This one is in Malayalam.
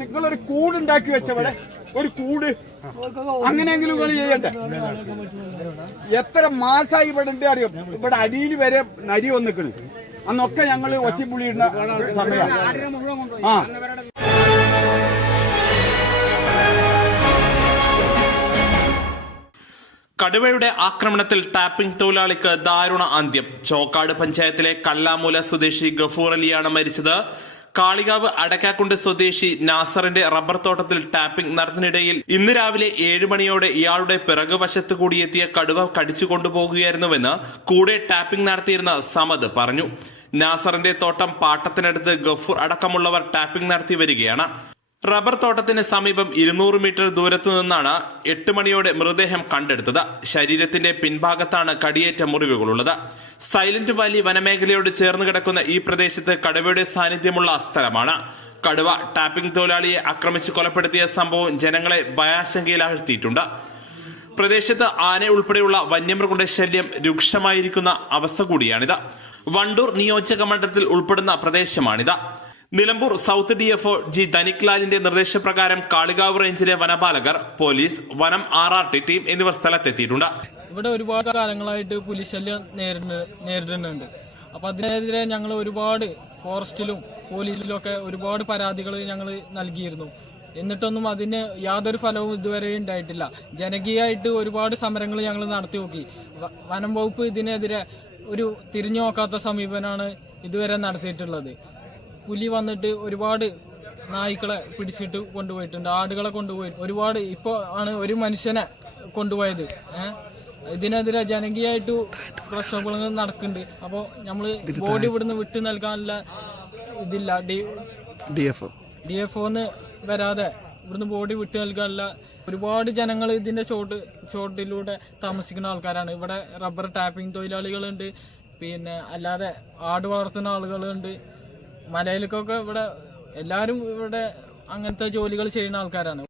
നിങ്ങളൊരു കൂട് ഉണ്ടാക്കി വെച്ചവിടെ. ഒരു കൂട്. അങ്ങനെയെങ്കിലും നിങ്ങൾ ചെയ്യട്ടെ. എത്ര മാസമായി ഇവിടെ ഉണ്ട് അറിയോ? ഇവിടെ അടിയിൽ വരെ നരി വന്നിക്കണ്. അന്നൊക്കെ ഞങ്ങൾ ഒച്ചിപ്പുള്ളി ഇടുന്ന സമയം ആ. കടുവയുടെ ആക്രമണത്തിൽ ടാപ്പിംഗ് തൊഴിലാളിക്ക് ദാരുണ അന്ത്യം. ചോക്കാട് പഞ്ചായത്തിലെ കല്ലാമൂല സ്വദേശി ഗഫൂർ അലിയാണ് മരിച്ചത്. കാളികാവ് അടക്കാക്കുണ്ട് സ്വദേശി നാസറിന്റെ റബ്ബർ തോട്ടത്തിൽ ടാപ്പിംഗ് നടന്നിടയിൽ ഇന്ന് രാവിലെ ഏഴ് മണിയോടെ ഇയാളുടെ പിറകുവശത്ത് കൂടിയെത്തിയ കടുവ കടിച്ചു കൊണ്ടുപോകുകയായിരുന്നുവെന്ന് കൂടെ ടാപ്പിംഗ് നടത്തിയിരുന്ന സമദ് പറഞ്ഞു. നാസറിന്റെ തോട്ടം പാട്ടത്തിനടുത്ത് ഗഫൂർ അടക്കമുള്ളവർ ടാപ്പിംഗ് നടത്തി വരികയാണ്. റബ്ബർ തോട്ടത്തിന് സമീപം ഇരുന്നൂറ് മീറ്റർ ദൂരത്തു നിന്നാണ് എട്ട് മണിയോടെ മൃതദേഹം കണ്ടെടുത്തത്. ശരീരത്തിന്റെ പിൻഭാഗത്താണ് കടിയേറ്റ മുറിവുകളുള്ളത്. സൈലന്റ് വാലി വനമേഖലയോട് ചേർന്ന് കിടക്കുന്ന ഈ പ്രദേശത്ത് കടുവയുടെ സാന്നിധ്യമുള്ള സ്ഥലമാണ്. കടുവ ടാപ്പിംഗ് തൊഴിലാളിയെ ആക്രമിച്ച് കൊലപ്പെടുത്തിയ സംഭവം ജനങ്ങളെ ഭയാശങ്കയിലാഴ്ത്തിയിട്ടുണ്ട്. പ്രദേശത്ത് ആന ഉൾപ്പെടെയുള്ള വന്യമൃഗങ്ങളുടെ ശല്യം രൂക്ഷമായിരിക്കുന്ന അവസ്ഥ കൂടിയാണിത്. വണ്ടൂർ നിയോജക മണ്ഡലത്തിൽ ഉൾപ്പെടുന്ന പ്രദേശമാണിത്. Nilambur south D F G ധനിക്ലാലിന്റെ നിർദ്ദേശപ്രകാരം കാളികാവ് റേഞ്ചിലെ വനപാലകർ പോലീസ് വനം ആർ ആർ ടി ടീം എന്നിവർ സ്ഥലത്തെത്തിയിട്ടുണ്ട്. ഇവിടെ ഒരുപാട് കാലങ്ങളായിട്ട് പുലിശല്യം നേരിടുന്ന നേരിടുന്നുണ്ട്. അപ്പൊ അതിനെതിരെ ഞങ്ങൾ ഒരുപാട് ഫോറസ്റ്റിലും പോലീസിലും ഒക്കെ ഒരുപാട് പരാതികൾ ഞങ്ങൾ നൽകിയിരുന്നു. എന്നിട്ടൊന്നും അതിന് യാതൊരു ഫലവും ഇതുവരെ ഉണ്ടായിട്ടില്ല. ജനകീയമായിട്ട് ഒരുപാട് സമരങ്ങൾ ഞങ്ങൾ നടത്തി നോക്കി. വനം വകുപ്പ് ഇതിനെതിരെ ഒരു തിരിഞ്ഞു നോക്കാത്ത സമീപനമാണ് ഇതുവരെ നടത്തിയിട്ടുള്ളത്. പുലി വന്നിട്ട് ഒരുപാട് നായ്ക്കളെ പിടിച്ചിട്ട് കൊണ്ടുപോയിട്ടുണ്ട് ആടുകളെ കൊണ്ടുപോയി ഒരുപാട് ഇപ്പോൾ ആണ് ഒരു മനുഷ്യനെ കൊണ്ടുപോയത്. ഏഹ് ഇതിനെതിരെ ജനകീയമായിട്ട് പ്രക്ഷോഭങ്ങൾ നടക്കുന്നുണ്ട്. അപ്പോൾ നമ്മൾ ബോഡി ഇവിടുന്ന് വിട്ടു നൽകാനുള്ള ഇതില്ല. D D F D F ഒന്ന് വരാതെ ഇവിടുന്ന് ബോഡി വിട്ടു നൽകാനുള്ള ഒരുപാട് ജനങ്ങൾ ഇതിന്റെ ചോട്ട് ചോട്ടിലൂടെ താമസിക്കുന്ന ആൾക്കാരാണ്. ഇവിടെ റബ്ബർ ടാപ്പിംഗ് തൊഴിലാളികളുണ്ട്. പിന്നെ അല്ലാതെ ആട് വളർത്തുന്ന ആളുകളുണ്ട്. മലയിലേക്കൊക്കെ ഇവിടെ എല്ലാവരും ഇവിടെ അങ്ങനത്തെ ജോലികൾ ചെയ്യുന്ന ആൾക്കാരാണ്.